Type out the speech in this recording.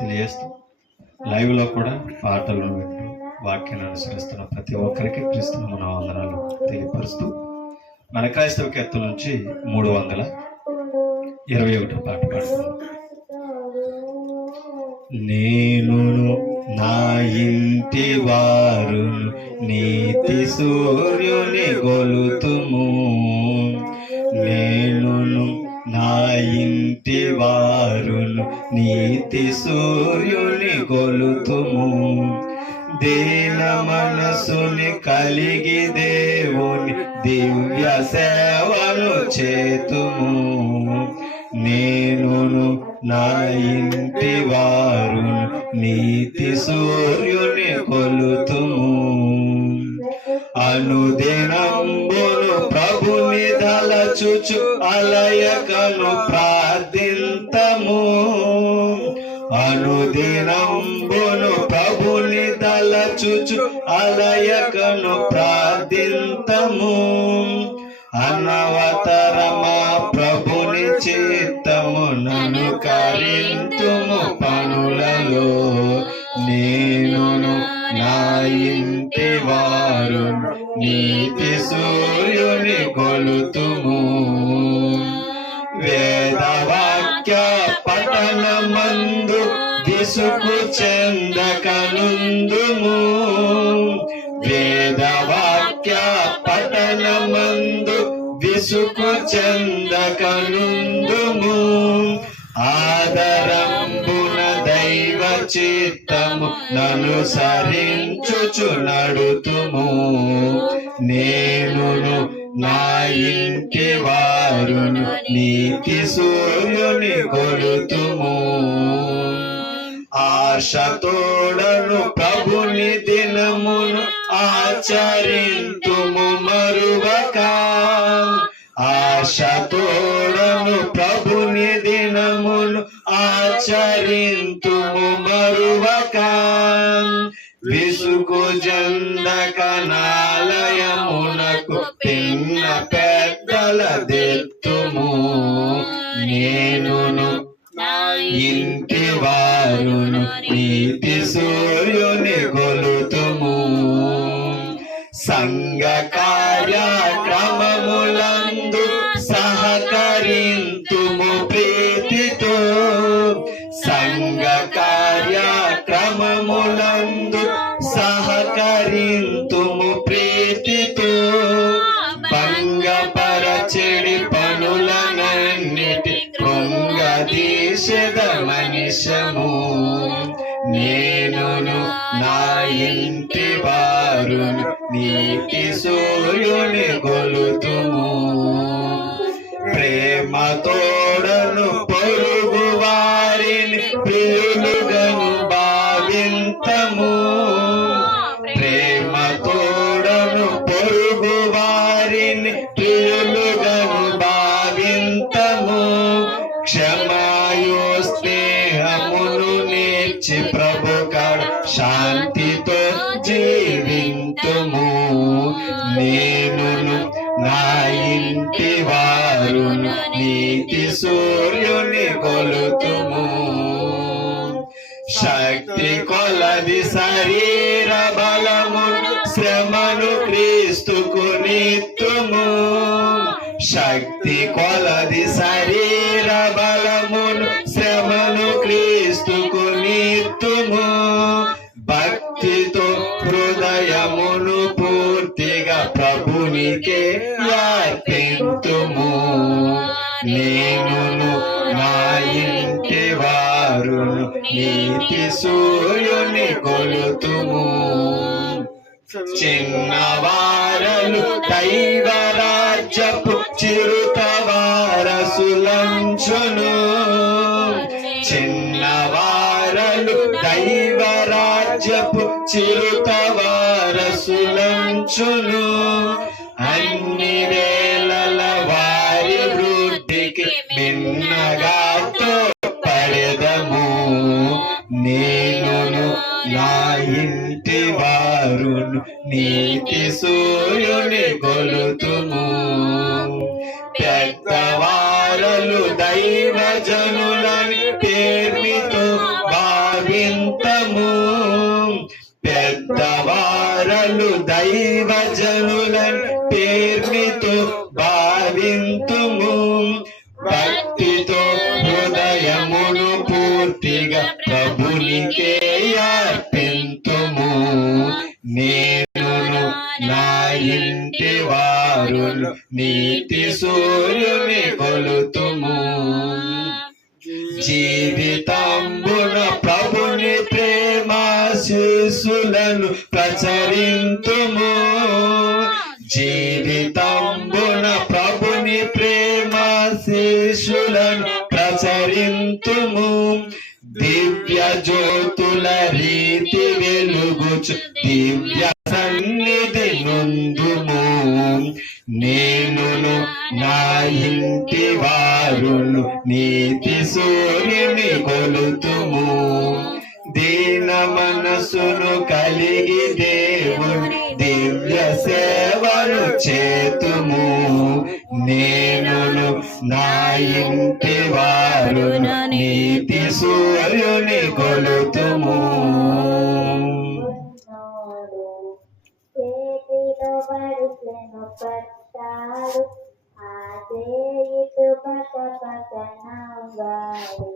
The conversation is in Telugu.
తెలియజేస్తూ లైవ్లో కూడా పాటలు వింటూ వాక్యాన్ని అనుసరిస్తున్న ప్రతి ఒక్కరికి క్రీస్తును మన వందనాలు తెలియపరుస్తూ మన క్రైస్తవ కీర్తన నుంచి 321 పాట పాడుతున్నాం. నేను నా ఇంటి వారు నీతి సూర్యుని గొలుతుము, నేను నా ఇంటి వారును నీతి సూర్యుని గొలుతుము, దీన మనసుని కలిగి దేవుని దివ్య సేవను చేతుము, నేను నా ఇంటి వారును నీతి సూర్యుని కొలుతుము, అనుదినంబును ప్రభుని తలచుచు అలయకను ప్రార్థింతము, అనుదినంబును ప్రభుని తలచుచు అలయకను ప్రార్థింతము, అనవతరమా ప్రభుని చిత్తము నన్ను కరింతుము పనులలో, నేను నా ఇంటి వారు నీతి సూర్యుని కొలుతుము, వేదవాక్య పఠనమందు విసుగు చెందకనుందుము, వేదవాక్య పఠనమందు విసుగు చెందకనుందుము, ఆదరంబున దైవ చిత్తము ననుసరించుచు నడుతుము, నేను నా ఇంటి వారును నీతి సూర్యుని కొలుతుము, ఆశతోడను ప్రభుని దినమును ఆచరింతుము మరువక, ఆశతోడను ప్రభుని దినమును ఆచరింతుము మరువక, విసుగు జందకనాలయమునకు పిన్న పెద్దల దెత్తుము, నేను ఇంటి వారును నీతి సూర్యుని గొలుతుము, సంఘ కార్యక్రమములందు సహకరింతుము ప్రీతితో, సంఘ కార్యక్రమములందు సహకరింతుము ప్రీతితో, భంగపరచెడి పనులనన్నిటి కృంగదీశద మనిషము, నేను నా ఇంటి వారును నీతి సూర్యుని గొలుతుము, ప్రేమ తోడను పొరుగు వారిని ప్రియులుగను భావింతము, ప్రేమ తోడను పొరుగు వారిని ప్రియులుగను భావింతము, క్షమాయు స్నేహమును నేర్చి ప్రభుకడ శాంతితో జీవింతుము, నేను నా ఇంటి వారును నీతి సూర్యుని కొలుతుము, శక్తి కొలది శరీర బలమును శ్రమను క్రీస్తుకు నిత్తుము, శక్తి కొలది శరీర బలమును శ్రమను క్రీస్తుకు నిత్తుము, భక్తితో హృదయమును పూర్తిగా ప్రభునికే అర్పింతుము, నేను నా ఇంటి వారును నీతి సూర్యుని కొలుతుము, చిన్నవారలు దైవ రాజ్యపు చిరుత వారసులంచును, చిన్నవారలు దైవ రాజ్యపు చిరుత వారసులంచును, అన్ని వేళల వారి వృద్ధికి మిన్నగా తోడ్పడెదము, నేను నా ఇంటి వారును నీతి సూర్యుని కొలుతుము, పెద్దవారలు దైవ జనులని పేర్మితో భావింతము. పెద్దవారలు దైవజనులను పేర్మితో భావింతుము. భక్తితో హృదయమును పూర్తిగా ప్రభునికే అర్పింతుము. నేనును నా ఇంటి వారును నీతి సూర్యుని కొలుతుము. జీవితంబున ప్రభుని ప్రేమ శిశులను ప్రచరింతుము. జీవితంబున ప్రభుని ప్రేమ శిశులను ప్రచరింతుము. దివ్య జ్యోతుల రీతి వెలుగుచు దివ్య సన్నిధి నుందుము. నేనును నా ఇంటి వారును నీతి సూర్యుని కొలుతుము. దీన మనసును కలిగి దేవుని దివ్య సేవను చేతుము. నేనును నా ఇంటి వారును నీతి సూర్యుని కొలుతుము. చేతిలో వరుసను పట్టాడు, ఆ చేయితు పట పట నవ్వాడు.